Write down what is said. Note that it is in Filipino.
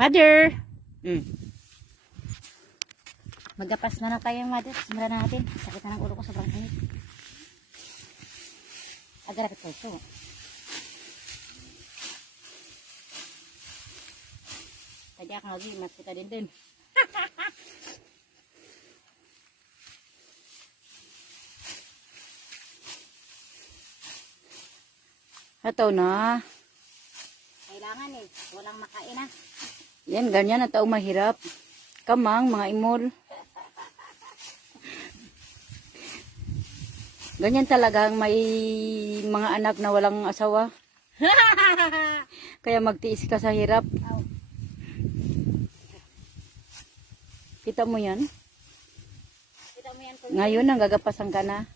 Mother! Magapas na tayo, mother. Simulan na natin. Sakit na ng ulo ko, sobrang init. Agarapit ko ito. Tadi ako lagi, mas kita din. Ito na. Kailangan walang makain na. Yan, ganyan na tao mahirap. Kamang, mga imol. Ganyan talagang may mga anak na walang asawa. Kaya magtiis ka sa hirap. Kita mo yan? Kita mo yan. Ngayon, nanggagapasan ka na.